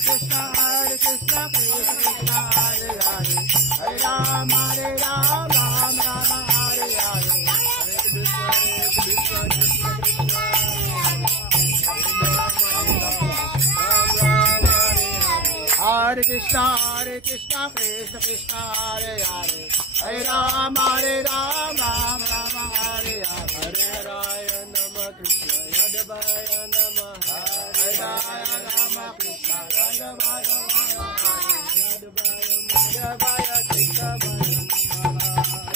Krishna Krishna Krishna Hare Hare Hare Ram Hare Ram Ram Ram Hare Hare Hare Krishna Krishna Krishna Hare Hare Hare Ram Hare Ram Ram Ram Hare Hare Hare Raya Namah Krishna Yadavaya Namah Hare Raya Namah Krishna Yadavaya Yadavaya Krishna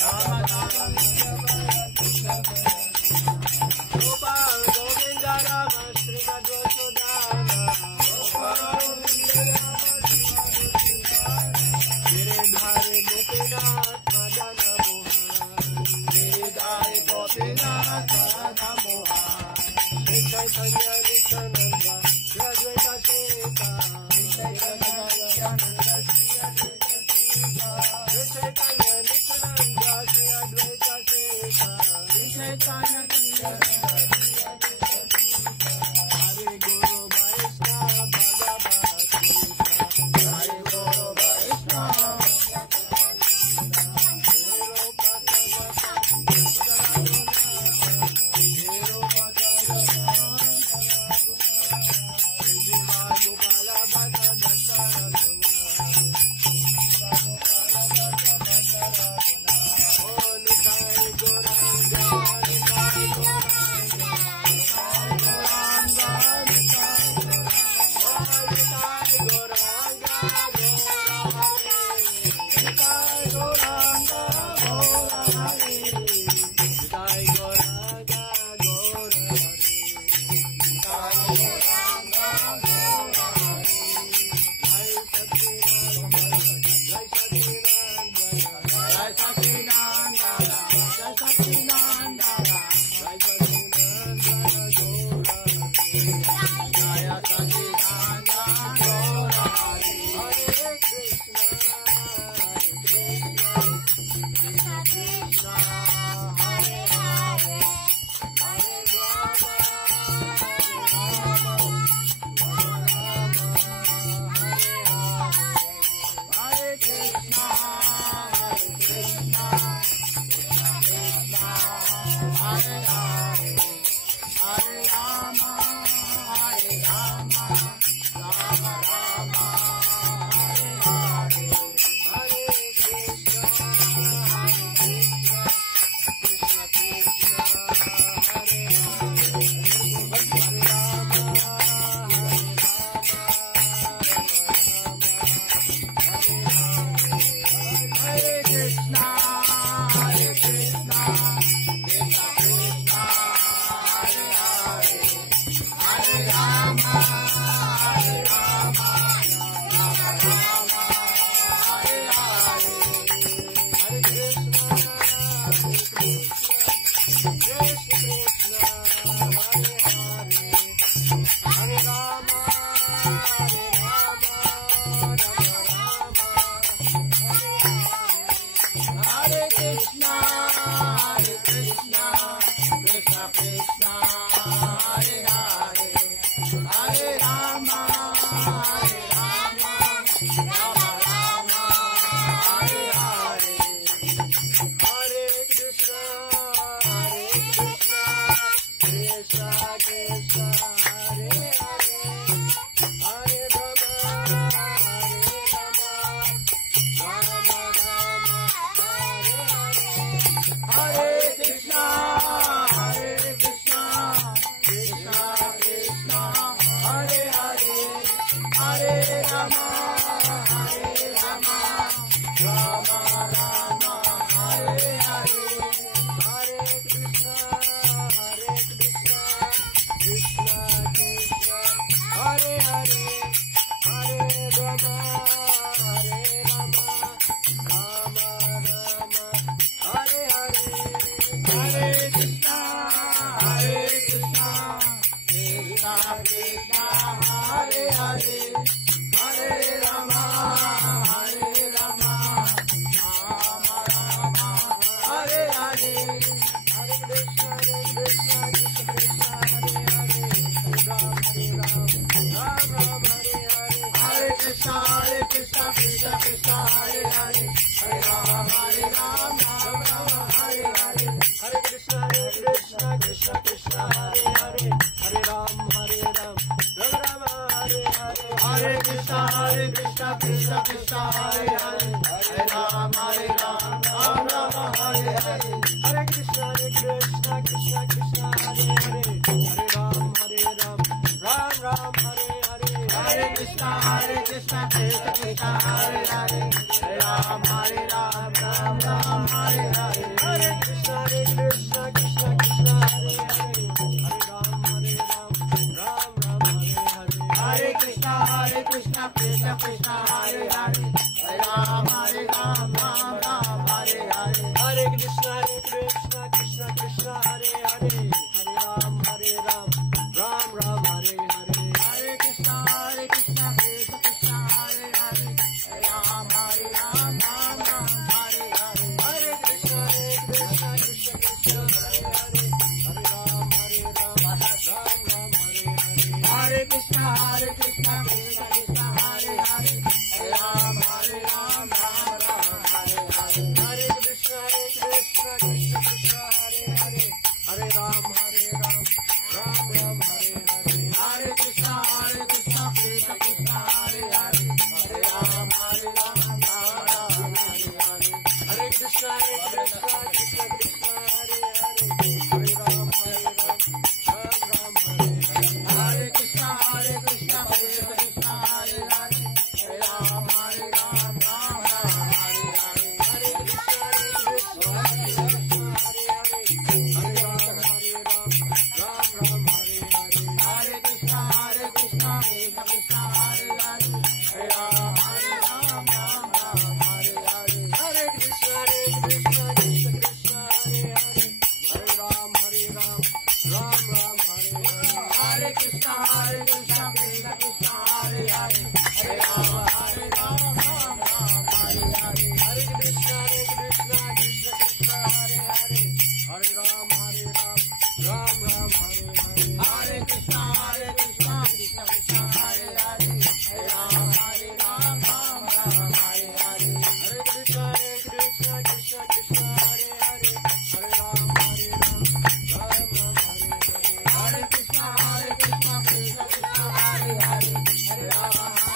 Rama Rama Krishna Gopal Govinda Rama Sri Madhusudana Gopal Giridhari Gopinath Madana Mohan Giridhari Gopinath Madana Mohan Chaitanya Nityananda Shri Advaita Sita Chaitanya Nityananda Shri Advaita Sita Chaitanya Nityananda Shri Advaita Sita Chaitanya Nityananda Hare Guru Vaishnava Bhagavad Gita Hare Guru Vaishnava Krishna Ram, Ram Ram, Hare Hare. Hare Krishna, Krishna Krishna, Hare Hare. Hare Ram, Ram Ram, Hare Hare. Hare Krishna, Krishna Krishna, Hare Hare. Hare Ram, Ram Ram, Hare Hare. Hare Krishna, Krishna Krishna, Hare Hare. Hare Ram, Ram Ram, Hare Hare. Hare Krishna, Krishna Krishna, Hare Hare. Hare Ram, Ram Ram, Hare Hare. Hare Krishna, Krishna Krishna, Hare Hare. Hare Ram, Ram Ram, Hare Hare. Hare Krishna, Krishna Krishna, Hare Hare. Hare Ram, Ram Ram, Hare Hare. Hare Krishna, Krishna Krishna, Hare Hare. Hare Ram, Ram Ram, Hare Hare. Hare Krishna, Krishna Krishna, Hare Hare. Hare Ram, Ram Ram, Hare Hare. Hare Krishna, Krishna Krishna, Hare Hare. Hare Ram, Ram Ram, Hare Hare. Hare Krishna, Krishna Krishna, Hare Hare. Hare Ram, Ram Ram, Hare Hare. Hare Krishna, Krishna Krishna, Hare Hare. Hare Ram, Ram Ram, Hare Hare. Hare Krishna, Krishna Krishna, Hare Hare. Hare Ram, Ram Ram, Hare Hare. Hare Krishna, Krishna Krishna, Hare Hare. Hare Ram, Ram Ram, Hare Hare. Hare Krishna, Krishna Krishna, Hare Hare. Hare Ram, Ram Ram, Hare Hare. Hare Krishna, Krishna Krishna, Hare Hare. Hare Ram, Ram Ram, Hare Hare. Hare Krishna, Krishna Krishna, Hare Hare. Hare Ram, Ram Ram, Hare Hare. Hare Krishna, Krishna Krishna, Hare Hare. Hare Ram, Ram Ram, Hare Hare. Hare Krishna, Krishna Krishna, Hare Hare. Hare Ram, Ram Ram, Hare Hare. Hare Krishna, Krishna Krishna, Hare Hare. Hare Ram, Ram Ram, Hare Hare. Hare Krishna, Krishna Krishna, Hare Hare. Hare Ram, Ram Ram, Hare Hare. Hare Krishna, Krishna Krishna, Hare Hare. Hare Ram, Ram Ram, Hare Hare. Hare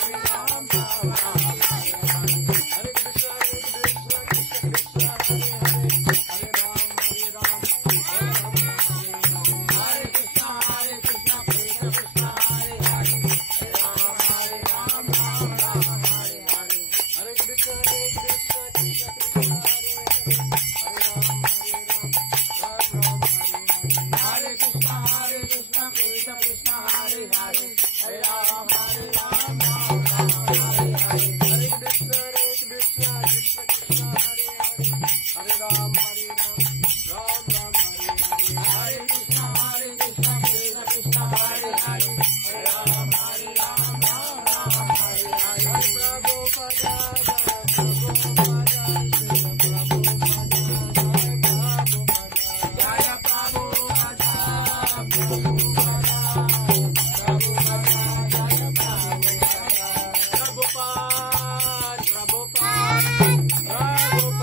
Krishna, Krishna Krishna, Hare Hare. Hare Ram, Ram Ram, Hare Hare. Hare Krishna, Krishna Krishna, Hare Hare. Hare Ram, Ram Ram, Hare Hare. Hare Krishna, Krishna Krishna, Hare Hare. Hare Ram, Ram Ram, Hare Hare. Hare Krishna, Krishna Krishna, Hare Hare. Hare Ram, Ram Ram, Hare Hare. Hare Krishna, Krishna Krishna, Hare Hare. Hare Ram, Ram Hare Hare. Prabhupada,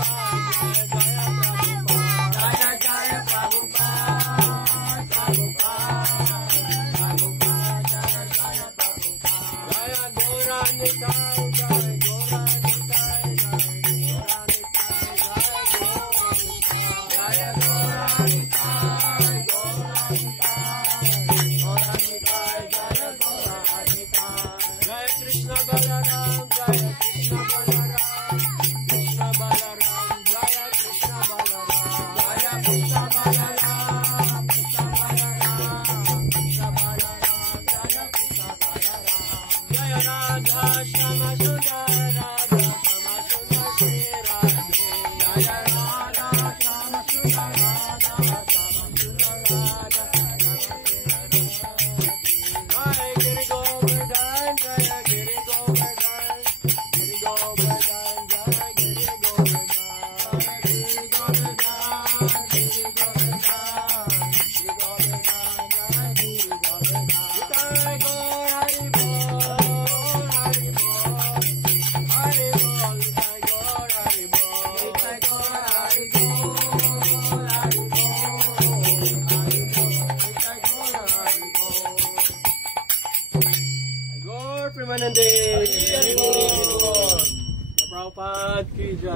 की जय,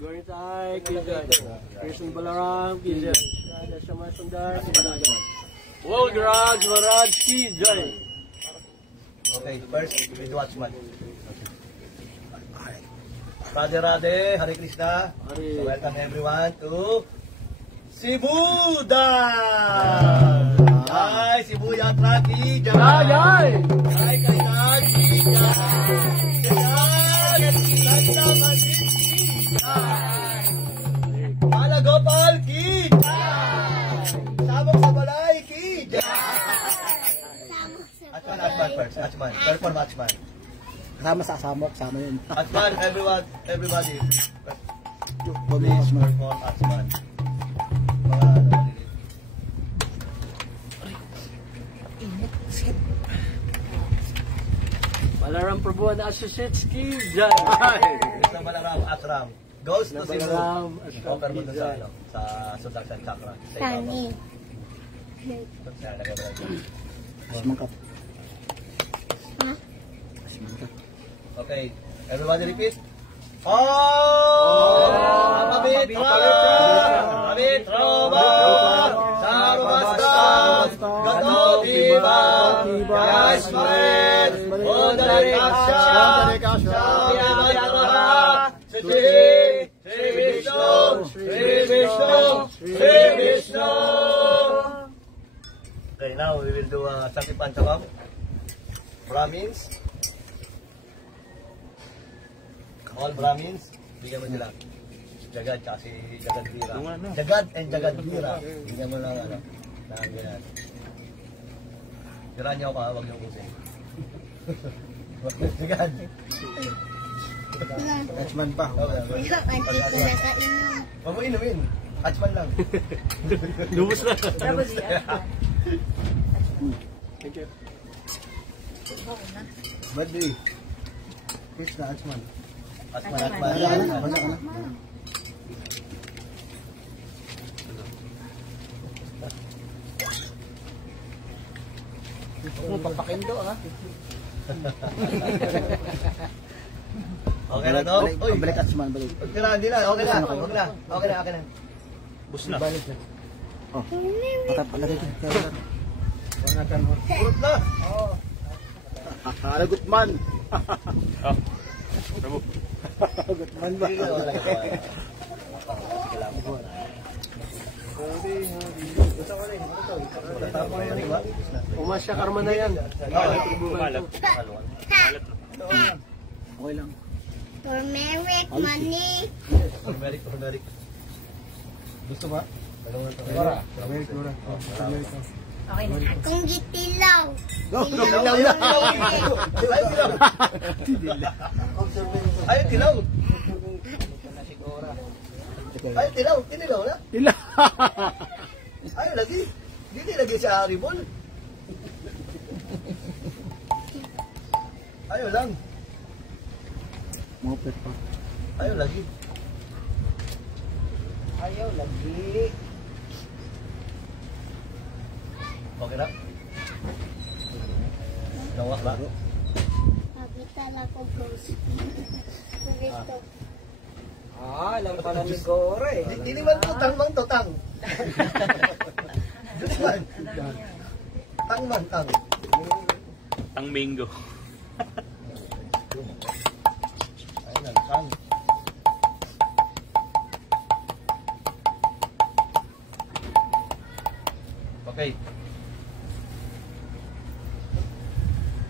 गणिताय की जय, कृष्ण बलराम की जय, राधा श्याम सुंदर की जय, Wolgraj Maharaj की जय. Okay, first, with Watchman. Radhe Radhe, Hare Krishna. So welcome everyone to Cebu Dam. Jai Cebu Yatra ki jai. Jai. Jai Kailash ki jai. Jai Santa Mandir ki jai. Bala Gopal ki jai. Sabok Sabalay ki jai. Achman first. Achman. Perform Achman. Sama sa samok, sama yun. Achman, everybody. Please, Perform Achman. Balaram Prabhu and Associates ki jai. Krishna Balaram Ashram. Goes to Cebu. Balaram Offer mo doon sa, ano, sa Sudarshan Chakra. Sani. Semangkap. Okay, everybody repeat. Om Pavitra Pavitra Sarvastam Gato Diva Yasmaret Odarikasha Shavyamataha Shri Vishnu Shri Vishnu Shri Vishnu. Okay, now we will do Sakti Panchakam. Brahmins. All Brahmins, bigyan mo sila. Jagad kasi Jagadvira. Jagad and Jagadvira. Bigyan mo lang ano. Ganyan. Tira niyo ako ha, huwag niyo ubusin. Jagad. Achman pa. Hindi ko nakainom. Huwag mo inumin. Achman lang. Lubos na. Tapos yan. Thank you. Badri. Krishna, Achman. Achman, Achman. Basa ka na. Papakindo ha. Okay na to? Uy, Balik Achman, balik. hindi na. Okay na. Okay na. Bus na. Balik na. Oh. Patapalagay ko. Pangatan mo. Purot na. Gutman. Gutman ba? Umasya karma na yan. Okay lang. Turmeric, money. Turmeric. Gusto ba? Turmeric. Okay na. Akong gitilaw. Ay, tilaw. Tinilaw na. Ila. Ay, lagi. Hindi lagi sa haribol. Ayaw lang. Moped pa. Ayaw lagi. Okay na? Nawak ba? Pagkitala ko bros. Pagkito. Alam pala ni Gore. Hindi man tutang mang tutang. Hindi man. Tang man tang. Tang Mingo. Ayun lang, tang. Okay.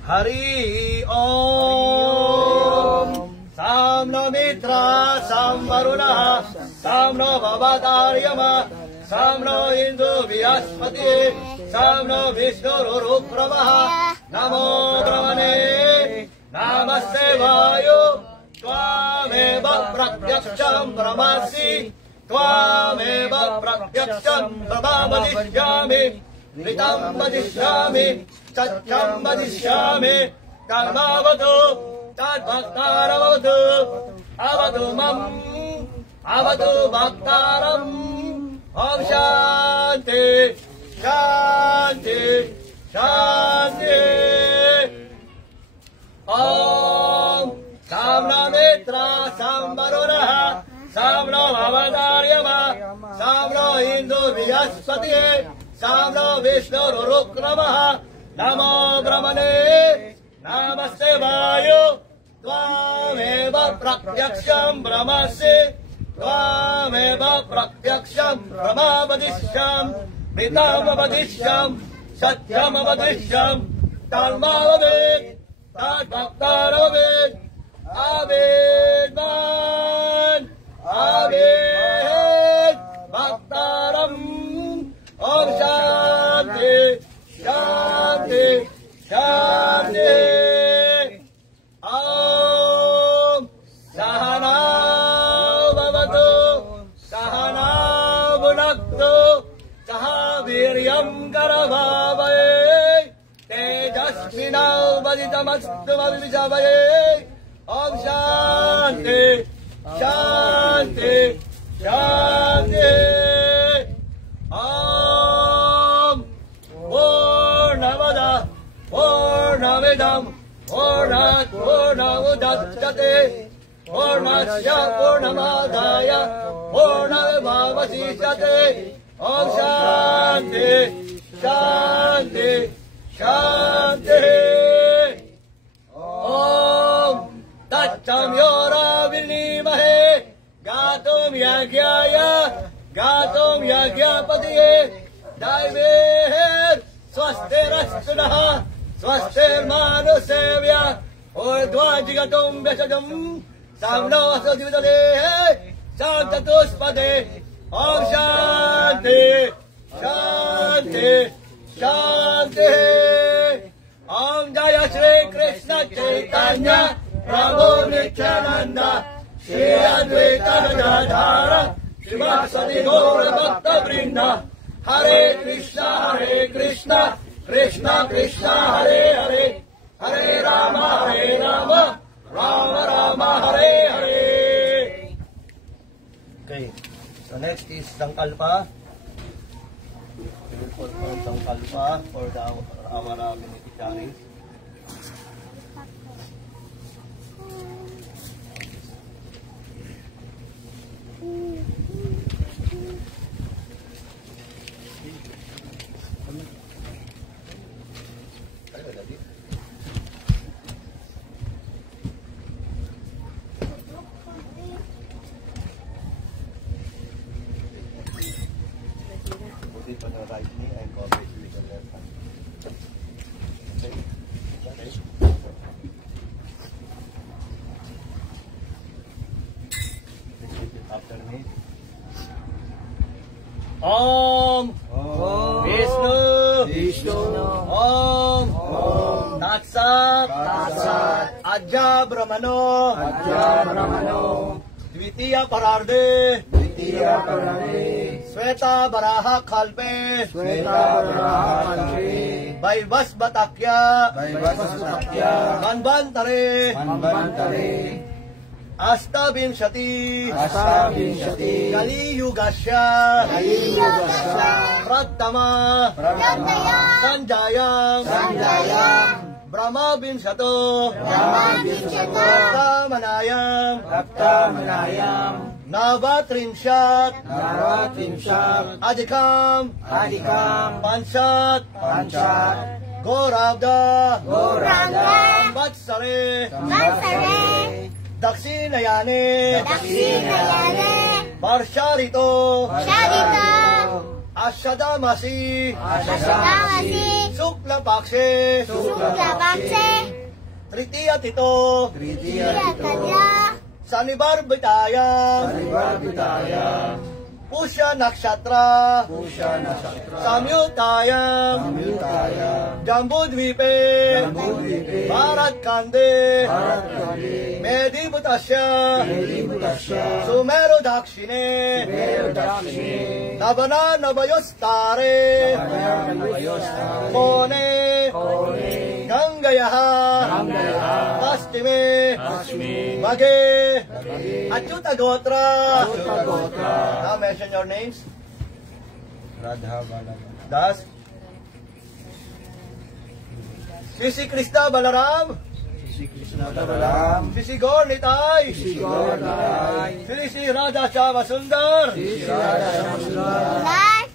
Hari Om Samno Mitra Samvaruna Samno Bhavataryama Samno Indu Vyaspati Samno Vishnu Rukramaha Namo Brahmane Namaste Vayu Tvameva Pratyaksham Brahmasi Tvameva Pratyaksham Brahmadishyami Vritam Vadishyami Satyam Vadishyami Karmavatu Tadbhaktaravatu Avatu Mam Avatu Bhaktaram Om Shanti Shanti Shanti Om Samna Mitra Samvaruna Samno Hindu Vyaspati, Samno Vishnu Rukramaha, Namo Brahmane, Namaste Vayu, Tvameva Pratyaksham Brahmasi, Tvameva Pratyaksham Brahmavadishyam, Ritamavadishyam, Satyamavadishyam, Dharmavavid, Tadbhaktaravid, Avidman, Avid Bhaktaram, Om Shanti, Shanti, Shanti. Om Sahana Bhavatu, Sahana Bhunaktu, Sahaviryam Karavavaye, Tejasvinavaditamastu Mavivisavaye. Om Shanti, Shanti, Shanti. Om Purnamada, Purnamidam, Purnat Purnamudachyate, Purnasya Purnamadaya, Purnamevavasyate. Om Shanti, Shanti, Shanti. Om Tattam Yora Vinimahe, Gatum Yagyaya, Gatum Yagyapatiye, Daiver, Swasterastunaha, Swaster Manusevya, Urdhvajigatum Vyashajam, Samno Asodivitade, Santatuspade. Om Shanti, Shanti, Shanti. Om Jaya Shri Krishna Chaitanya, Prabhu Nityananda, Shri Advaita Gadadhara, Srimad Gaura Bhakta Vrinda. Hare Krishna, Krishna Krishna, Hare Hare, Hare Rama, Rama Rama, Hare Hare. Okay, so next is Sangkalpa. We will perform Sangkalpa for our beneficiaries. Put it on your right knee and cover it with your left hand. Okay. Okay. Repeat it after me. Om Vishnu Om Tatsat Ajja Brahmano Dvitiya Pararde Sweta Baraha Khalpe Vaivas Batakya Manvantare Asta Vimshati Kali Yugasya Pratama Sanjayam Brahma Vimshato Raptamanayam Navatrimshat Adhikam Panshat Gorabda Vatsare Dakshinayane Varsharito Ashadamasi Sukla Pakshe Tritiya Tito Sanibar Bitaya Pusha Nakshatra Samyutayam Jambudvipe Bharat Kande Medibutasya Sumeru Dakshine Navana Navayostare Kone Gangayaha Astime Bage Achyuta Gotra. Now mention your names. Radha Das Shri Krishna Balaram Sri Gaur Nitai, Sri Radha Shama Sundar,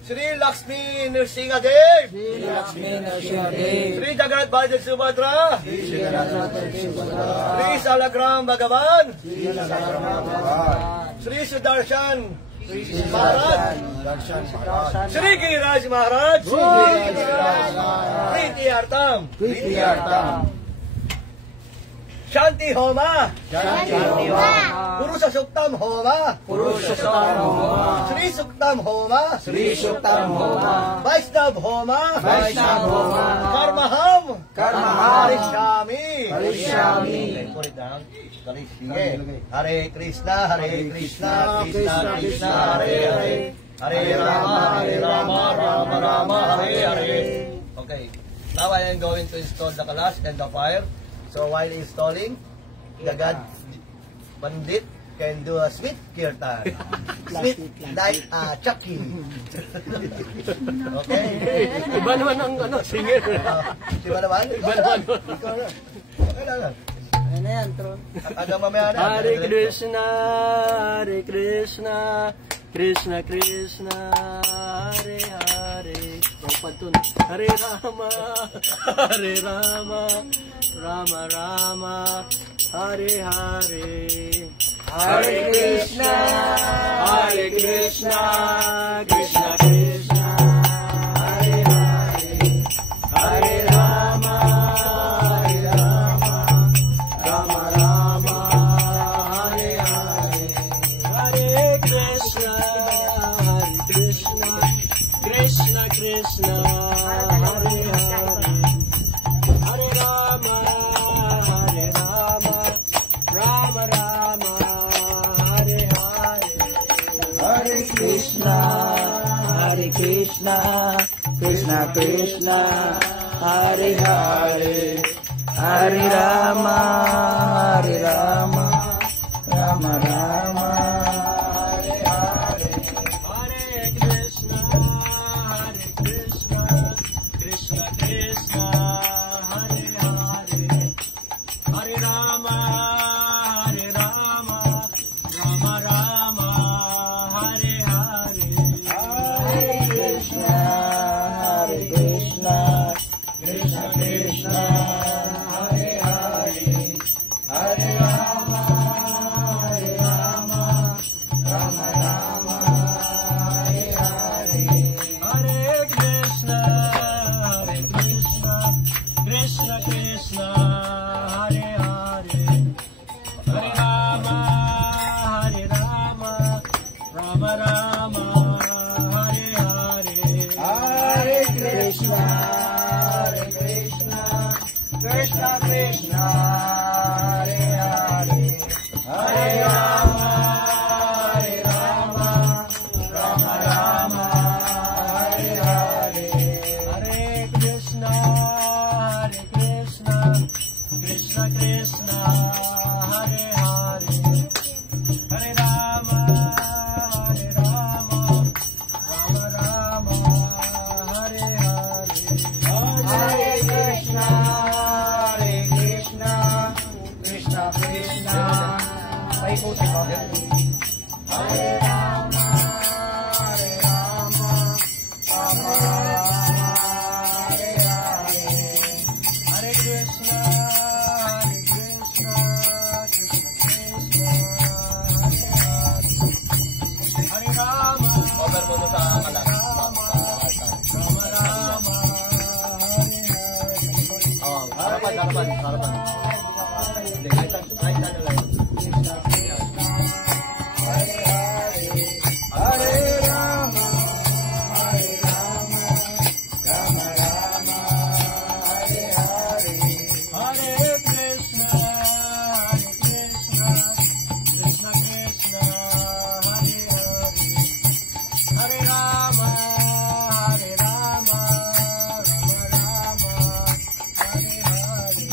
Sri Lakshmi Nrsinga Dev, Sri Jagannath Baladev Subhadra, Sri Salagram Bhagavan, Sri Sudarshan Maharaj, Sri Giriraj Maharaj, Priti Artam, Shanti Homa, Purusha Suktam Homa, Sri Suktam Homa, Vaishnav Homa, Karmaham, Karishami. Put it down. Hare Krishna, Krishna Krishna, Hare Hare, Hare Rama, Rama Rama, Hare Hare. Okay, now I am going to install the kalash and the fire. So while installing, the God Pandit can do a sweet kirtan. Sweet like Chucky. Okay? Iba naman ang singer. Iba naman? Ikaw na. Okay lang. Ano yan, Tron? Hanggang mamaya na. Hare Krishna, Krishna Krishna, Hare Hare. Pagpantun. Hare Rama, Rama Rama, Hare Hare. Hare Krishna, Krishna Krishna, Hare Hare. Hare Rama, Rama Rama, Hare Hare. Hare Krishna, Krishna Krishna, Hare Hare. Hare Rama, Rama Rama, Hare Hare. Hare Krishna, Krishna Krishna, Hare Hare. Hare Rama, Rama Rama, Hare Hare. Hare Krishna, Krishna Krishna, Hare Hare. Hare Rama, Rama Rama, Hare Hare. Hare Krishna, Krishna Krishna, Hare Hare. Hare Rama, Rama Rama, Hare Hare. Hare Krishna, Krishna Krishna, Hare Hare. Hare Rama, Rama Rama, Hare Hare. Hare Krishna, Krishna Krishna, Hare Hare. Hare Rama, Rama Rama, Hare Hare. Hare Krishna, Krishna Krishna, Hare Hare. Hare Rama, Rama Rama, Hare Hare. Hare Krishna, Krishna Krishna, Hare Rama, Rama Hare Hare. Hare Krishna, Krishna Krishna, Hare Rama. Over mo sa kalash. Rama Rama, Hare Hare. Harapan. Hare Rama, Rama Rama, Hare Hare. Hare Krishna, Krishna Krishna, Hare Hare. Hare Rama, Rama Rama, Hare Hare.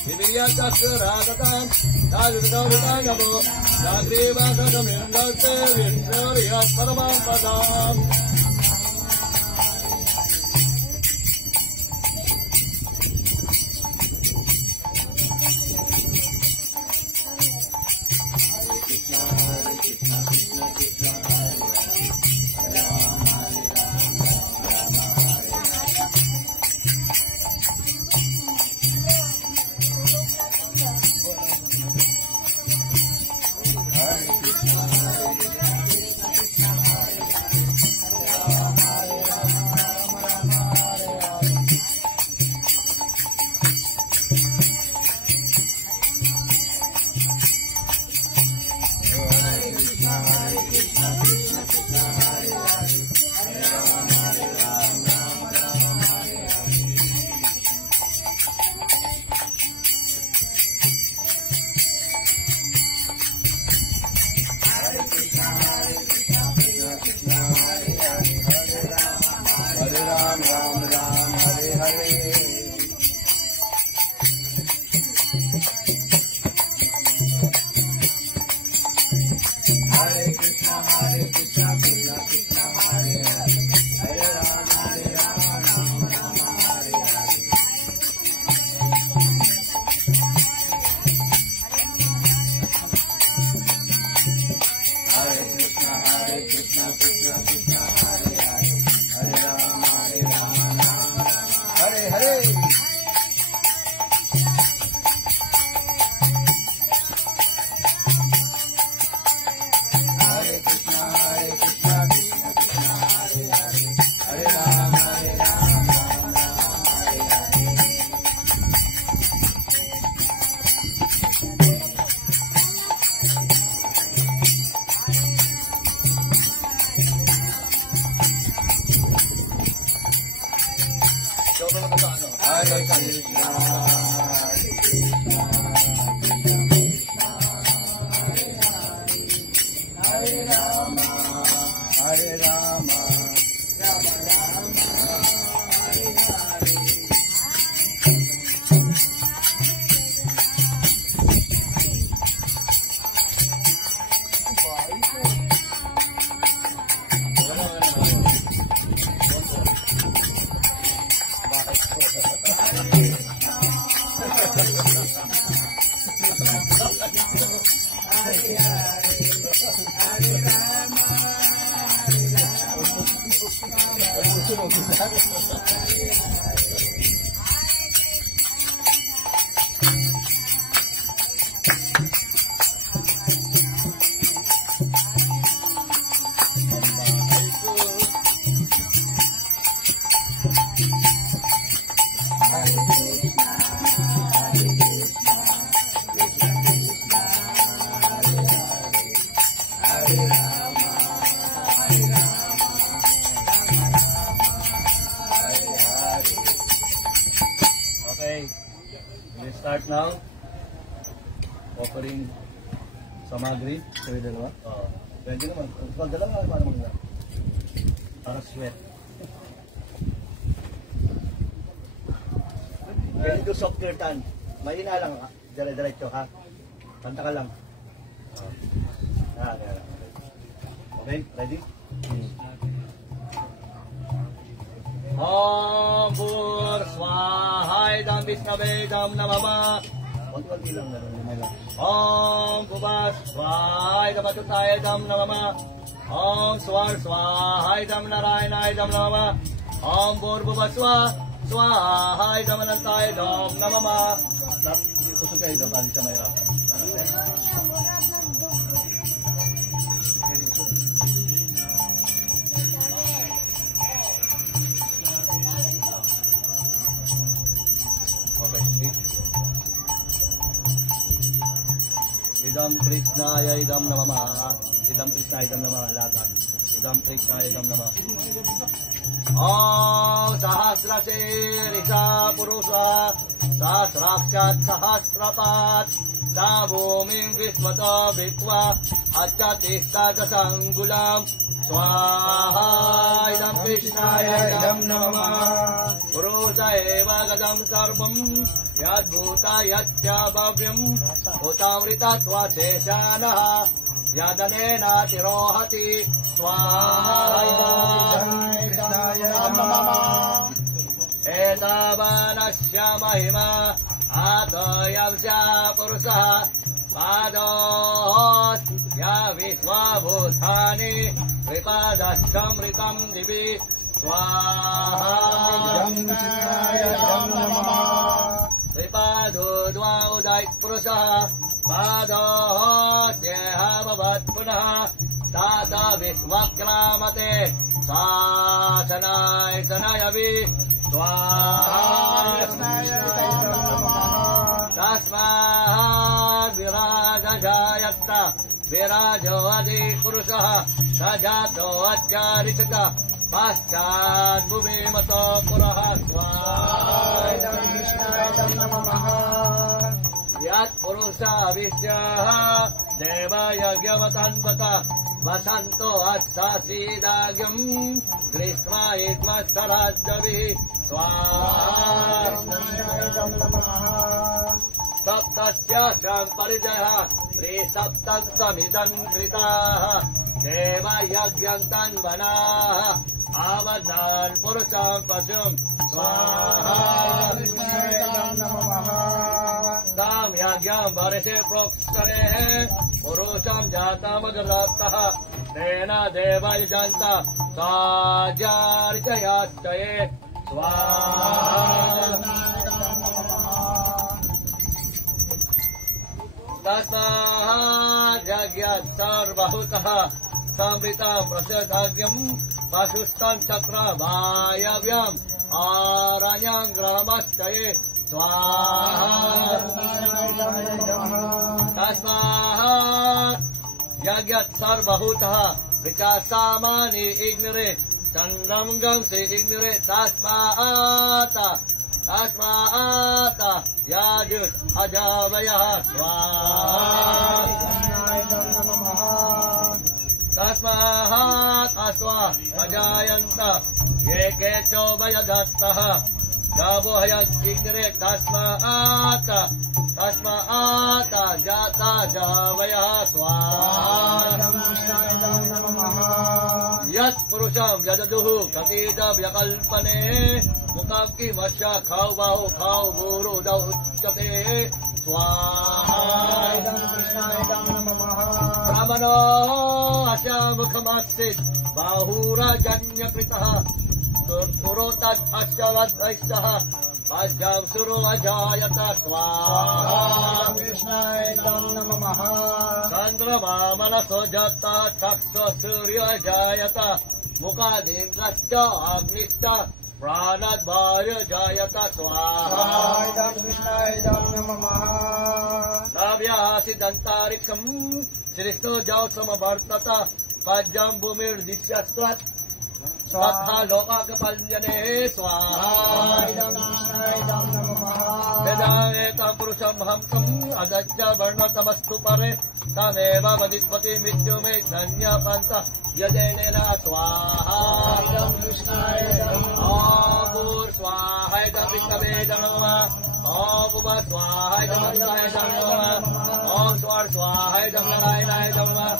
Viviyatasradatan, Nagritavitangamo, Nagrivasagamindase, Victorias Paramampadam. Start now. Offering samagri. Sabi dalawa? Oo. Pwede naman. Pag dalawa, para muna. Para sweat. Can you do soft kirtan? Mahina lang ha. Dire-diretso ha. Kanta ka lang. Okay, ready? Om Bhur Swaha Idam Vishnabedam Namama. Konti-konti lang na. Om Bhuvas Swaha Idam Atutaya Idam Namama. Om Swar Swaha Idam Narayana Idam Namama. Om Bhur Bhuvas Swaha Idam Anantaya Idam Namama. Kusog kayo doon, pali sa mayroon. Idam Krishnaya Idam Namah. Idam Krishnaya Idam Namah. Lagan. Idam Krishnaya Idam Namah. Om Sahasra Sirisa Purusa Sahasrakshat Sahasrapat Sabuming Vismata Vikwa Achatista Kasanggulam स्वाहा इदं कृष्णाय इदं नमः पुरुष एव गदं सर्वं यद्भूता यच्च भव्यं भूतामृतत्वशेषानः यदनेनातिरोहति स्वाहा कृष्णाय नमः एतावानस्य महिमा आतयंस्य पुरुषः पादोऽस्या विश्वभूतानि विपादश्चमृतं दिवि स्वाहा कृष्णाय नमः विपादो द्वाउदय पुरुषः पादोऽस्येह भवत् पुनः तात विश्वक्रामते शासनाय सनयवि स्वाहा तस्मात् विराजजायत्त विराजो अधि पुरुषः स जातो अत्यारिषत पश्चात् भूमिमतो पुरः स्वाहा यत्पुरुषा विश्यः देवयज्ञवतन्वत वसन्तो अस्सासीदाग्यम् ग्रीष्मायित्मस्तराद्यभिः स्वाहा सप्तस्य परिजयः त्रिसप्तं समिदं कृताः देवयज्ञन्तन्वनाः आवदान् पुरुषां पशुं स्वाहा तां यज्ञं वर्षे प्रोक्षरेः पुरुषं जातमग्रप्तः तेन देवयजन्त साज्यार्चयाश्चये स्वाहा तस्मात् यज्ञात् सर्वभूतः संवृता प्रसदाज्ञम् पशुस्तं चक्र वायव्यम् आरण्यं ग्रामश्चये स्वाहा तस्मात् यज्ञात् सर्वभूतः विकासामानि इग्निरे चन्द्रं गंसि इग्निरे तस्मात् याजुः अजावयः स्वाहा तस्मात् अस्वा अजायन्त ये केचोभयदत्तः गावोहयदिग्रे तस्मात् जाता जावयः स्वाहा यत् पुरुषं यददुः कपीदव्यकल्पने मुखं किमस्य खाउ बाहु खाउ गुरु दौ उच्यते स्वाहा ब्राह्मणो अस्य मुखमासीत् बाहुरजन्यकृतः पुरोतद् अस्य वद्वैश्यः पद्यं सुरो अजायत स्वाहा चन्द्रमा मनसो जाता चक्षु सूर्य अजायत मुखादिन्द्रश्च अग्निश्च प्राणद्वायु जायत स्वाहा नव्यासि दन्तारिकम् श्रीष्णो जौ समवर्तत पद्यं भूमिर्दिश्यस्त्वत् स्वतः लोकाकपल्यने स्वाहा वेदावेतं पुरुषं हंसम् अगच्छ वर्णतमस्तु परे तमेव वदिष्पति मृत्युमे धन्यपन्त यजेनेन स्वाहा ॐ स्वाहाय विष्णवे नमः ॐ उमा स्वाहाय नमः ॐ स्वाहाय नारायणाय नमः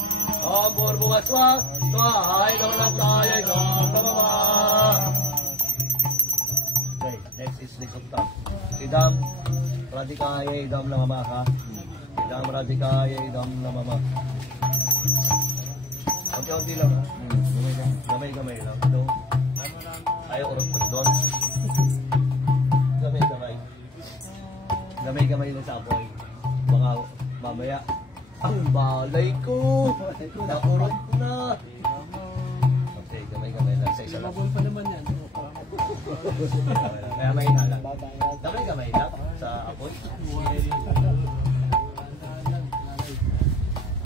ॐ भूर्भुवः स्वाहाय नमः next is Nikutta. Idam radikaya idam namamaha. Idam radikaya idam namamaha. Unti-unti lang. Gamay-gamay lang. Doon. Ayaw urot pa doon. Gamay-gamay. Gamay-gamay lang sa apoy. Baka mamaya. Ang balay ko. Nakurot na. Okay, gamay-gamay lang sa isa lang. Mabul pa naman yan. Kaya may inalang. Gamay-gamay lang sa apoy.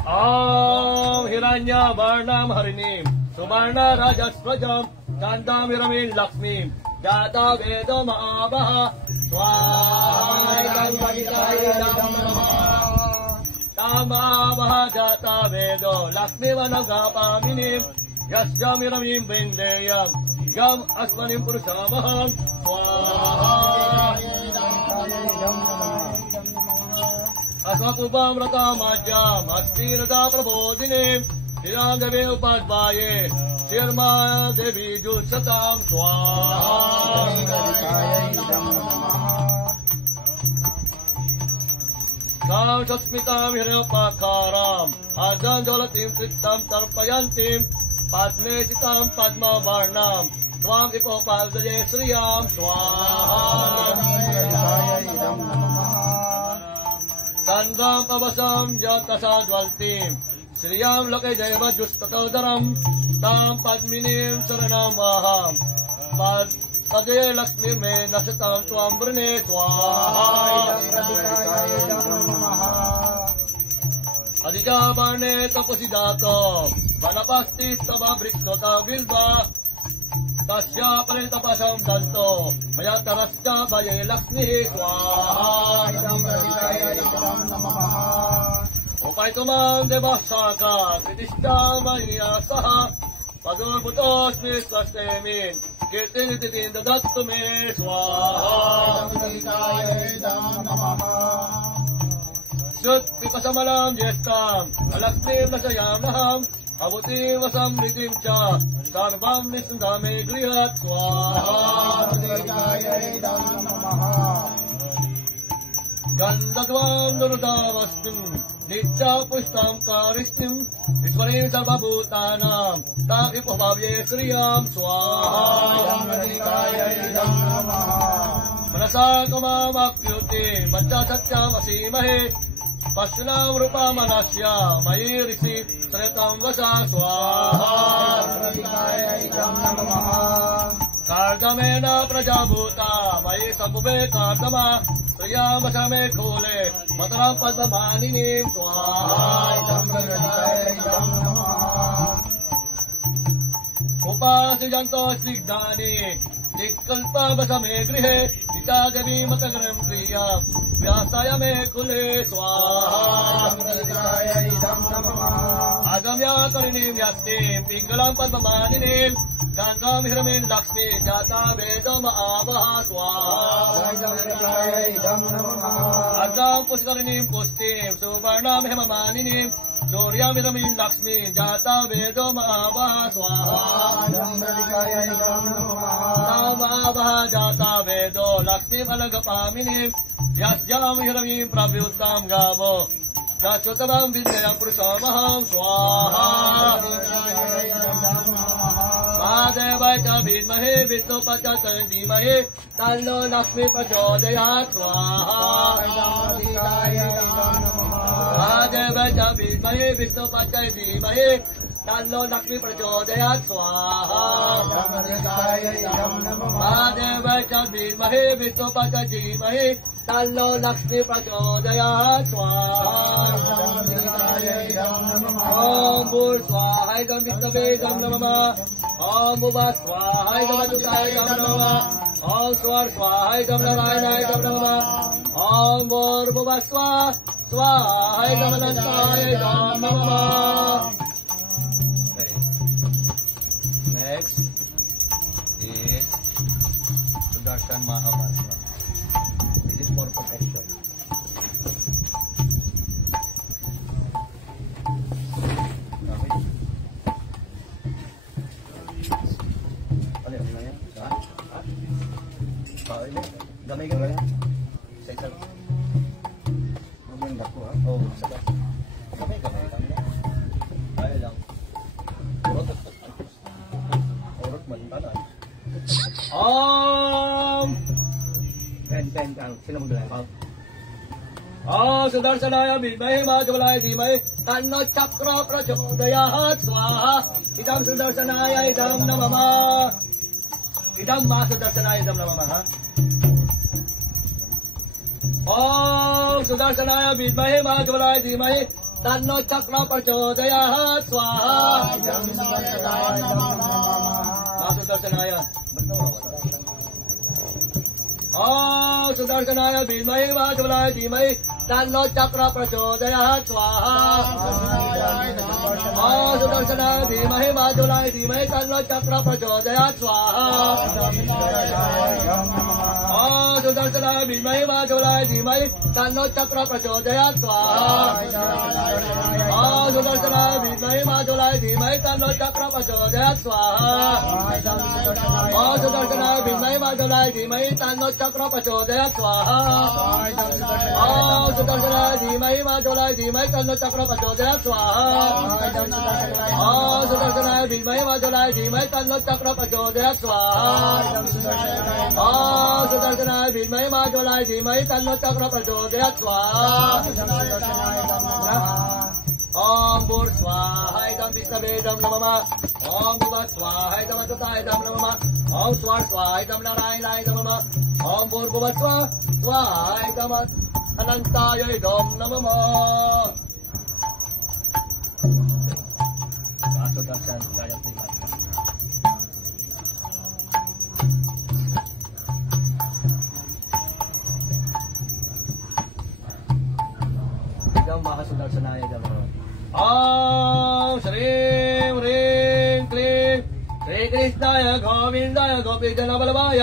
Om Hiranya Varnam Harinim Sumarna Rajaswajam Kandamiramil Lakshmim Jata Vedo Maabaha Swahayam Vaditayam Tamabaha Jata Vedo Lakshmi Vanagapaminim Yasyamiramim Vendeyam Yam Asmanim Purushamaham Swaha Asmatubam Ratamajam Astirada Prabodhinim Shiram Devi Upadvaye Shirma Devi Jutsatam Swaha Sam Satsmitam Hirapakaram Adam Jolatim Sittam Tarpayantim Padme Sitam Padma Varnam Swam Ipopaldaye Sriyam Swaha Sangam Pavasam Jatasadvaltim Sriyam Loke Jayava Justatodaram Tam Padminim Saranam Maham Pade Lakshmi Me Nasatam Swam Brne Swaha Adija Barne Tapasidato Vanapasti Saba Brixota Bilba Tasya Parentapasam Danto Mayatarasya Baye Lakshmi Swaha Upaitumam Devasaka Kritishta Maya Saha Padur Putos Misvastemin Kirtin Titin Dadattu Me Swaha Sut Pipasamalam Jestam Alakshmi Vasayam Naham Avutim Vasamritim Cha Sarvam Nisandame Grihat Swaha Gandhadvam Durudavastim Nitya Pushtam Karistim Iswarim Sarvabhutanam Tam Ipopavye Sriyam Swaha Manasa Kamam Apyuti Mancha Satyam Asimahe Pasyanam Rupa Manasya Mayi Risi Sretam Vasa Swaha Kargamena Prajabhuta Mayi Sabube Kardama Sriyam Vasame Khole Mataram Padmaninim Swaha Upasijanto Snigdhani Nikalpa Vasame Grihe Nita Devi Matagaram Priyam Vyasaya Me Khule Swaha Agamya Karinim Yasnim Pingalam Padmaninim Gangam Hiramin Lakshmi Jata Vedam Avaha Swaha Agam Puskarinim Pustim Suvarnam Hemamaninim Suryam Hiramin Lakshmi Jata Vedam Avaha Swaha Nam Avaha Jata Vedo Lakshmi Alagapaminim Yasyam Hiramim Prabhutam Gavo Jachutabam Vidyam Purushamaham Swaha Mahadevaya cha Vidmahe Vishnupacha cha Dhimahi Tanno Lakshmi Prachodayat Swaha Mahadevaya cha Vidmahe Vishnupacha cha Dhimahi Tanno Lakshmi Prachodayat Swaha Mahadevaya cha Vidmahe Vishnupacha cha Dhimahi Tanno Lakshmi Prachodayat Swaha Om Bhur Swaha Idam Vishnabe Idam Namah Om Bhuva Swaha Idam Adutaya Idam Namah Om Swar Swaha Idam Narayana Idam Namah Om Bhur Bhuva Swaha Idam Anantaya Idam Namah. Next is Sudarshan Mahamantra. This is for protection. Gamay ka ba? Sa maganda ko ha? Oo, sa gamay kami. Ayaw lang. Urot man tanan. Ben kang sino magdala? Sudarsanaya Vidmahe Mahajavalaya Dhimahi Tanno Chakra Prachodayat Swaha Idam Sudarsanaya Idam Namama Idam Ma Sudarsanaya Idam Namama ha? Sudarsanaya Vidmahe Mahajavalaya Dhimahi Tanno Chakra Prachodayat Swaha Idam Sudarsanaya Idam Namama Sudarsanaya Sudarsanaya Vidmahe Mahajavalaya Dhimahi तन्नो चक्र प्रचोदयात् स्वाहा सुदर्शना धीमहि माधुराय धीमहि तन्नो चक्र प्रचोदयात् स्वाहा सुदर्शना धीमहि माधुराय धीमहि तन्नो चक्र प्रचोदयात् स्वाहा सुदर्शना धीमहि माधुराय धीमहि तन्नो चक्र प्रचोदयात् स्वाहा सुदर्शना धीमहि माधुराय धीमहि तन्नो चक्र प्रचोदयात् स्वाहा सुदर्शना धीमहि माधुराय धीमहि तन्नो चक्र प्रचोदयात् स्वाहा सुदर्शना धीमहि माधुराय धीमहि तन्नो चक्र प्रचोदयात् स्वाहा सुदर्शना धीमहि माधुराय धीमहि तन्नो चक्र प्रचोदयात् स्वाहा ओम भूर् स्वाहा इदं विष्णवेदं नमः ओम भुवः स्वाहा इदं अच्युतायदं नमः ओम स्वः स्वाहा इदं नारायणाय नमः ओम भूर्भुवः स्वः स्वाहा इदं अनंताय इदं नमः सुदर्शन गायत्री माता इदं महासुदर्शनाय नमः ओम श्रीं ह्रीं क्लीं श्रीकृष्णाय गोविन्दाय गोपीजनवल्लभाय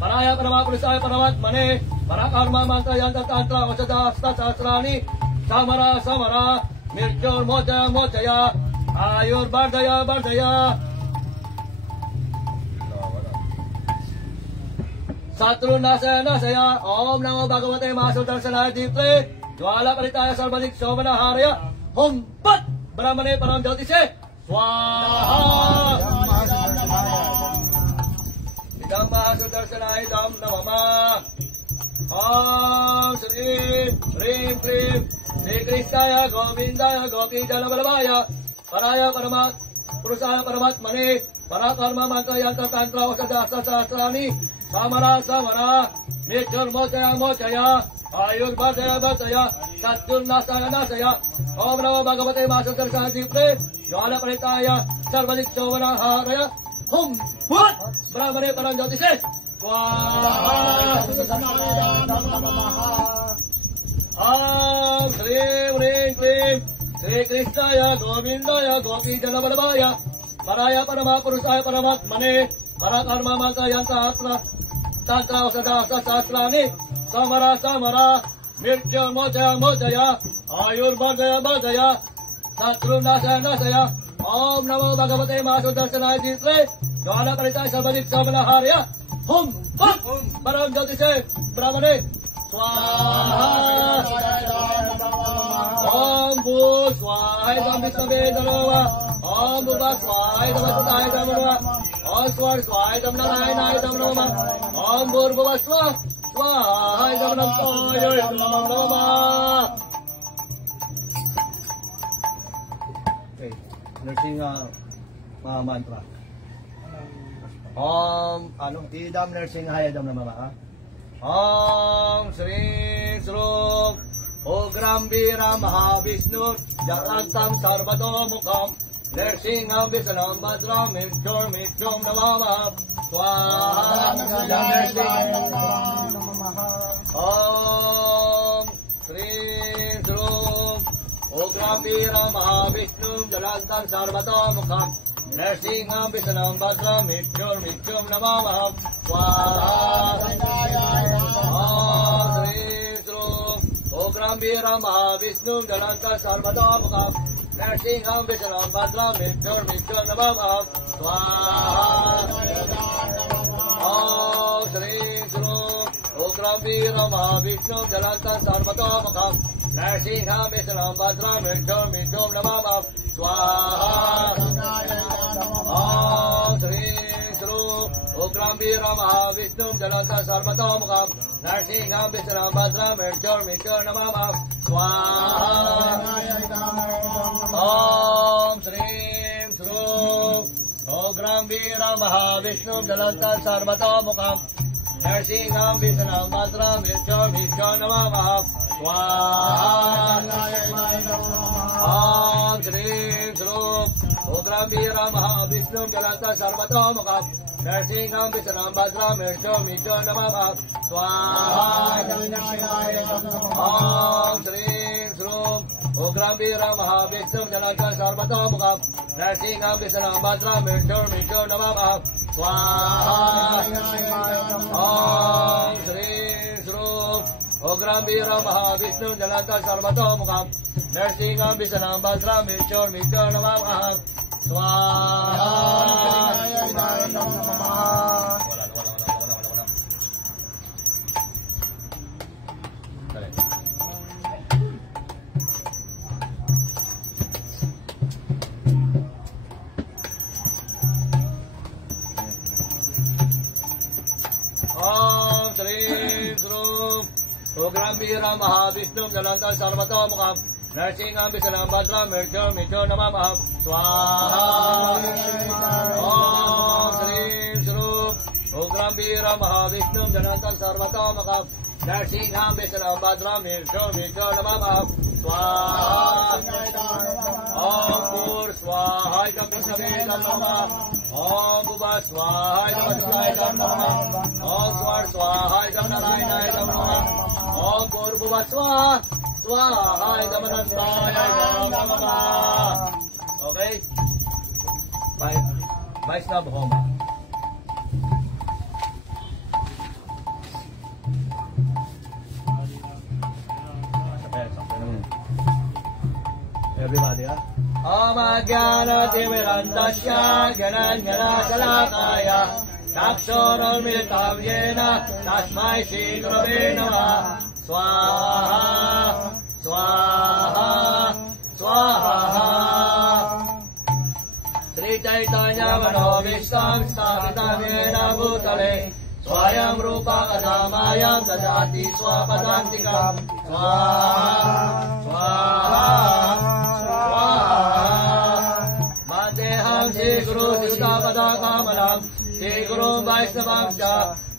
पराय परमापुरुषाय परमात्मने पराकर्म मन्त्रयन्त्रतन्त्र औषधास्त्रशास्त्राणि समरा समरा मृत्युर्मोचय मोचय आयुर्वर्धय वर्धय शत्रुनाशय नाशय ओम नमो भगवते महासुदर्शनाय दीप्ते ज्वालापरिताय सर्वदिक् शोभनहारय हुं पत् ब्रह्मणे परम ज्योतिषे स्वाहा इदं महासुदर्शनाय इदं नमः ओम श्रीं ह्रीं क्लीं श्रीकृष्णाय गोविन्दाय गोपीजनवल्लभाय पराय पुरुषाय परमात्मने पराकर्म मन्त्रयन्त्रतन्त्र औषधास्त्रशास्त्राणि समरा समरा मृत्युर्मोचय मोचय आयुर्वर्धय वर्धय शत्रुर्नाशय नाशय ओम नमो भगवते महासुदर्शनाय दीप्ते ज्वालापरिताय सर्वदिक् शोभनहारय हुं फुत् ब्रह्मणे परम ज्योतिषे स्वाहा ओम श्रीं ह्रीं क्लीं श्रीकृष्णाय गोविन्दाय गोपीजनवल्लभाय पराय परमापुरुषाय परमात्मने पराकर्म मन्त्रयन्त्रतन्त्र औषधास्त्रशास्त्राणि समरा समरा मृत्युर्मोचय मोचय आयुर्वर्धय वर्धय शत्रुनाशय नाशय ओम नमो भगवते महासुदर्शनाय दीप्ते ज्वालापरिताय सर्वदिक् शोभनहारय हुं फुत् परम ज्योतिषे ब्रह्मणे स्वाहा ओम भूर् स्वाहा इदं विष्णवेदं नमः ओम भुवः स्वाहा इदं अच्युतायदं नमः ओम स्वः स्वाहा इदं नारायणाय नमः ओम भूर्भुवः स्वः स्वाहा इदं अनंताय नमः नृसिंह महामंत्र ओम इदं नृसिंहाय नमः ओम श्रीं श्रूं उग्रं वीरं महाविष्णु जगन्तं सर्वतोमुखं नृसिंहं विष्णुं भद्रं मृत्युं नमामः स्वाहा ओम श्रीं श्रूं उग्रं वीरं महाविष्णु जगन्तं सर्वतोमुखं नृसिंहं विष्णुं भद्रं मृत्युं नमामः स्वाहा ओम श्रीं श्रूं उग्रं वीरं महाविष्णुं जगन्तं सर्वतोमुखं नृसिंहं विष्णुं भद्रं मृत्युं नमामः स्वाहा ओम श्रीं श्रूं उग्रं वीरं महाविष्णुं जगन्तं सर्वतोमुखं नृसिंहं विष्णुं भद्रं मृत्युं नमामः स्वाहा ओम श्रीं श्रूं उग्रं वीरं महाविष्णुं जगन्तं सर्वतोमुखं नृसिंहं विष्णुं भद्रं मृत्युं नमामः स्वाहा ओम श्रीं श्रूं उग्रं वीरं महाविष्णुं जगन्तं सर्वतोमुखं नृसिंहं विष्णुं भद्रं मृत्युं नमामः स्वाहा ओम श्रीं श्रूं उग्रं वीरं महाविष्णुं जगन्तं सर्वतोमुखं नृसिंहं विष्णुं भद्रं मृत्युं नमामः Om Shri Shrum Ugram Vira Mahavishnu Janaka Sarvatomukam Narsingam Vishanam Bhadra Mishur Namamah Swaha Om Shri Shrum Ugram Vira Mahavishnu Janaka Sarvatomukam Narsingam Vishanam Bhadra Mishur Namamah Swaha Om Shri Shrum Ugram Vira Mahavishnu Jananta Sarvatomukam Narsingam Vishanam Bhadra Mishur Namamah Swaha Om Shri Shrum Ugram Vira Mahavishnu Jananta Sarvatomukam Narsingam Vishanam Bhadra Mishur Namamah Swaha Om Pur Swaha Krishna Namah Om Bhuva Swaha Namah Namah Om Swar Swaha Namah Namah Om Pur Bhuva Swaha Swaha Namah. Okay? Vaishnava Homa. Everybody, huh? Om Jnana Timirandasya Jnana Shalakaya Chakshara Militam Yena Tasmai Shri Gurave Namah Swaha Swaha Swaha Sri Chaitanya Manovistam Sthapitam Yena Bhutale Swayam Rupa Kadamayam Dadati Swapadantikam Swaha Swaha Mandeham Shri Guru Siddhapada Kamalam Shri Guru Vaishnavamsha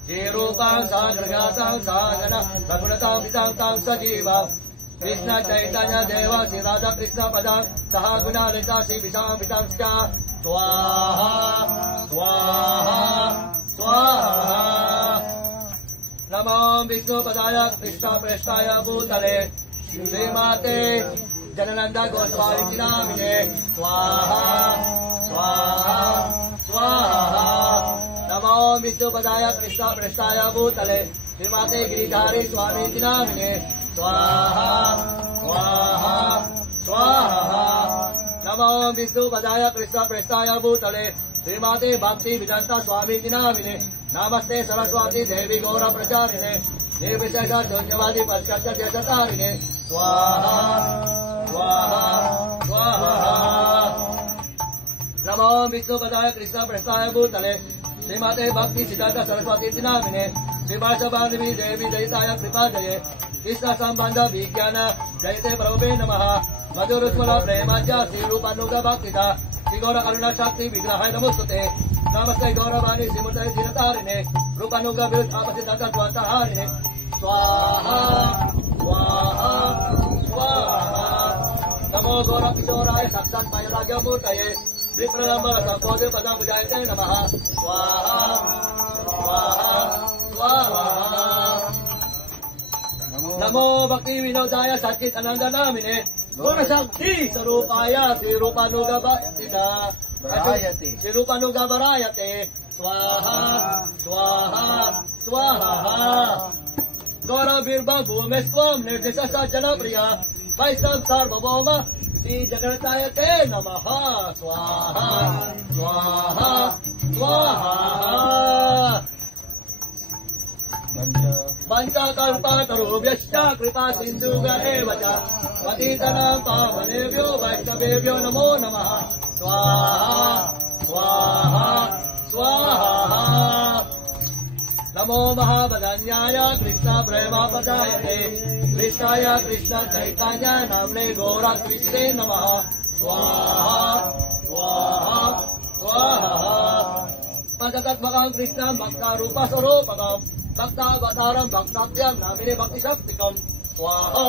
Shri Rupam Sagragatam Sadhana Bhagavatam Vitam Sajivam Krishna Chaitanya Deva Shri Radha Krishna Padam Saha Gunalita Shri Vitam Vitamsha Swaha Swaha Swaha Namo Vishnu Padaya Krishna Prestaya Bhutale Srimate Janananda Goswami Namine Swaha Swaha Swaha Namo Vishnu Padaya Krishna Prestaya Bhutale Srimate Giridhari Swami Namine Swaha Swaha Swaha Namo Vishnu Padaya Krishna Prestaya Bhutale Srimate Bhakti Vedanta Swami Namine Namaste Saraswati Devi Gaura Pracharine Nirvishesha Janyavadi Paschatya Jatarine Swaha Swaha Swaha Namo Vishnu Padaya Krishna Prestaya Bhutale Srimate Bhakti Siddhanta Saraswati Namine Srivasa Bandhavi Devi Daitaya Kripajaye Krishna Sambandha Vijnana Jayate Prabhupe Namaha Madhurusmala Premaja Sri Rupanuga Bhaktita Sri Gaura Karuna Shakti Vigrahaya Namostute Namaste Gauravani Simultae Dhiratarine Rupanuga Viruddhapasiddhanta Dvantaharine Swaha Swaha Swaha Namo Gaura Kishoraya Sakshat Mayuragya Murtaye Vipralamba Sampodhi Padam Vijayate Namaha Swaha Swaha Swaha Namo Bhakti Vinodaya Satchit Ananda Namine Guna Shakti Sarupaya Sri Rupanuga Bhaktita Sri Rupanuga Varayate Swaha Swaha Swaha Gaura Virba Bhumestvam Nirvisa Sajjana Priya Vaisam Sarvabhoma Sri Jaganatayate Namaha Swaha Swaha Swaha Banja Kalpa Tarubhyascha Kripa Sindhuga Evacha Patitanam Pavanebhyo Vaishnavebhyo Namo Namaha Swaha Swaha Swaha Namo Mahabhadanyaya Krishna Prema Padayate Krishnaya Krishna Chaitanya Namne Gora Krishne Namaha Swaha Swaha Swaha Panchatatmakam Krishna Bhakta Rupa Sarupakam Bhakta Avataram Bhaktatyam Namine Bhakti Shaktikam Swaha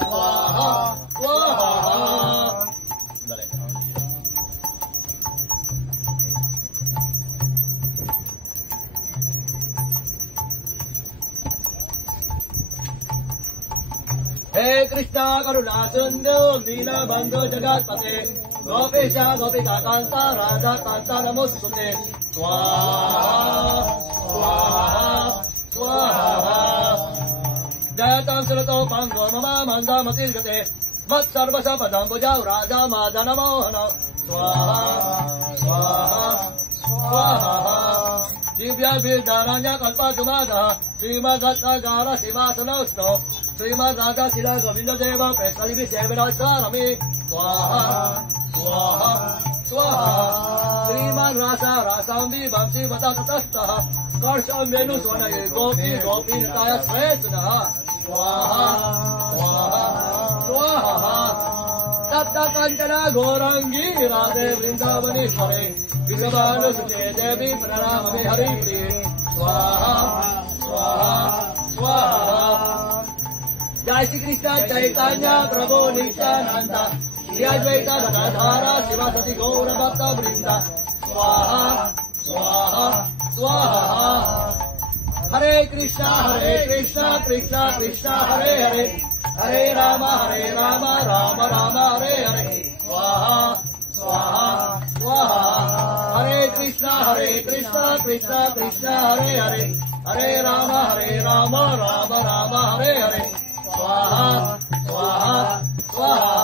Swaha Swaha Dale. Krishna Karuna Sindhu Dina Bandhu Jagatpate Gopisha Gopika Kanta Radha Kanta Namostute Swaha Swaha Swaha Jayatam Surato Pango Mama Manda Matilgate Vat Sarvasa Padam Bujau Raja Madana Mohana Swaha Swaha Swaha Divya Vidharanya Kalpa Jumada Sima Gatta Gara Sima Sanosto Sima Gatta Sila Govinda Deva Presalivi Severa Sarami Swaha Swaha Swaha Sriman Rasa Rasambi Bamsi Bata Tatastaha Karsham Venu Swanaye Gopi Gopi Nataya Svetsunaha Swaha Swaha Swaha Tapta Kancana Gorangi Radhe Vrindavanishware Vishwabhanu Sute Devi Pranamami Hari Swaha Swaha Swaha Jai Shri Krishna Chaitanya Prabhu Nityananda Shri Advaita Gadadhara Sivasati Gaura Bhakta Vrinda Swaha Swaha Swaha Hare Krishna Krishna Krishna Hare Hare Hare Rama Rama Rama Hare Hare Swaha Swaha Swaha Hare Krishna Krishna Hare Hare Hare Rama Rama Hare Hare Swaha Swaha Swaha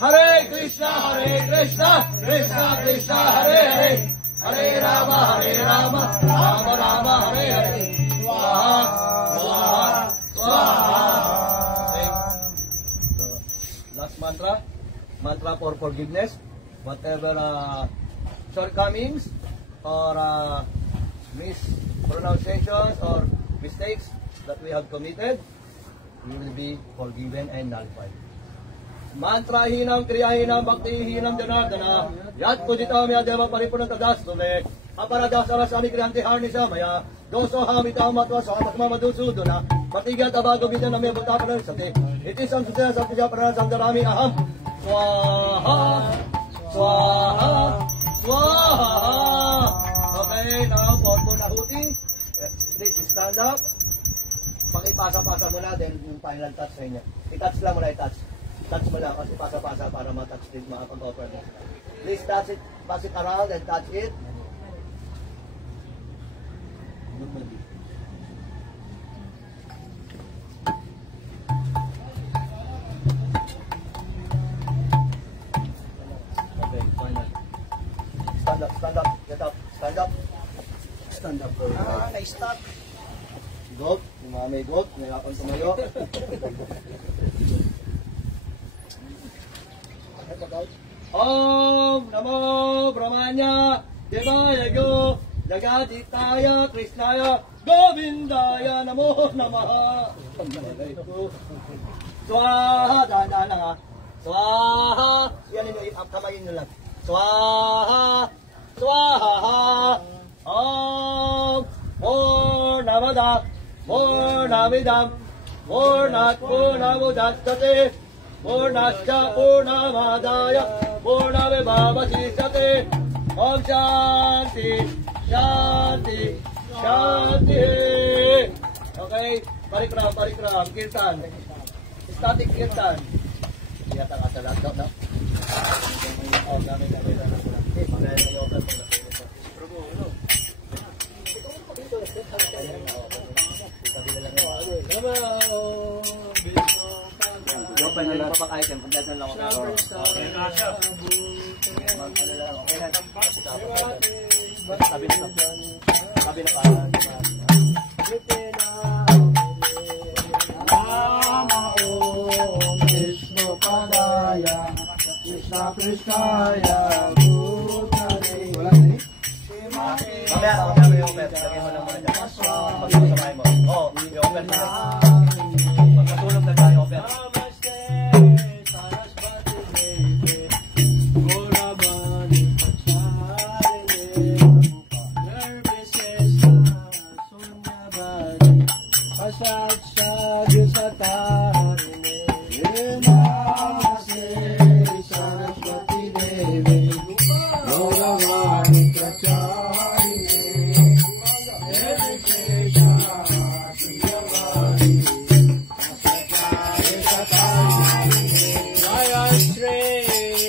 Hare Krishna Krishna Hare Hare Hare Rama Rama Hare Hare Swaha Swaha Swaha. Last mantra for forgiveness. Whatever shortcomings or mispronunciations or mistakes that we have committed, we will be forgiven and nullified. Mantra hinam kriya hinam bhakti hinam janardana yat pujitam yadeva paripurna tadastume aparadasara sami kriyanti harni samaya doso hamitam matva samatma madhusudana patigat abago vidaname bhutaparan sate iti samsutena satya prana sandarami aham swaha Swaha Swaha. Okay, now for Punahuti, please stand up. Pakipasa-pasa mo na, then yung final touch sa inyo. I-touch lang mo na, i-touch. Touch mo lang kasi pasa-pasa para ma-touch din makapag-offer mo. Please touch it, pass it around and touch it. Okay, final. Stand up, get up, stand up. Stand up. Na-stuck. Goat, yung mga may goat, nahirapan tumayo. Om Namo Brahmanya Devaya Go Jagaditaya Krishnaya Govindaya Namo Namaha. Swaha, dahan-dahan lang ha. Swaha, yan yung kamayin nyo lang. Swaha, Swaha, Om Purnamada Purnamidam Purnat Purnamudachyate Purnasya Purnamadaya Purnamevavacishyate. Om Shanti Shanti Shanti. Okay, parikram, kirtan. Static kirtan. Lihat ang asalat daw na. Oh, namin na kailan na lang. Okay, magaya na yung open. Open na lang pa item, kompleto lang ako. Okay na siya. Okay na. Sabi na pa. Krishna Krishnaya Bhutale. Mamaya yung open. Lagyan mo lang muna dyan. Magkasamahin mo. Oo, yung open na. Magkatulog na tayo open.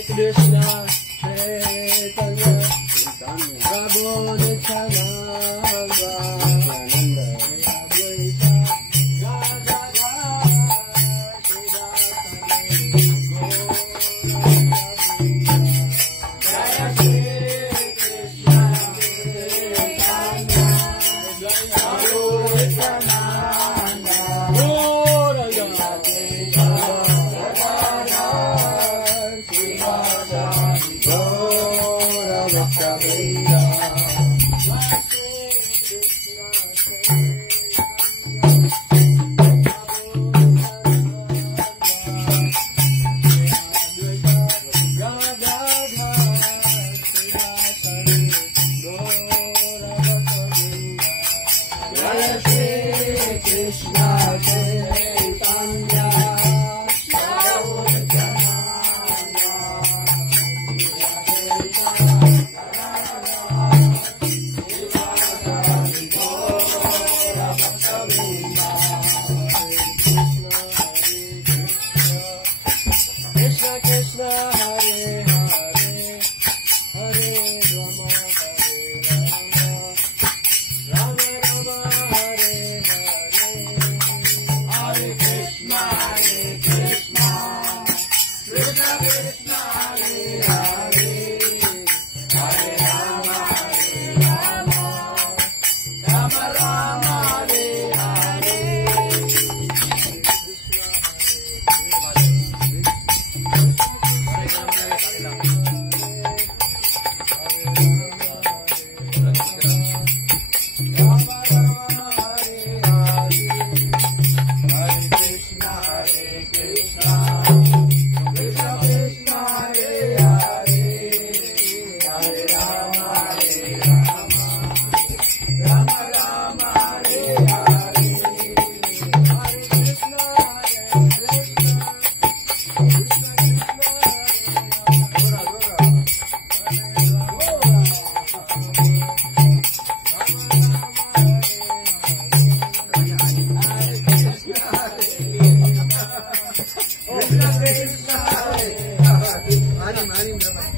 Krishna Chaitanya Prabhu Nityananda Advaita Gadadhara Jaya Shri Krishna Chaitanya Prabhu Nityananda Gaura Gadadhara Mari,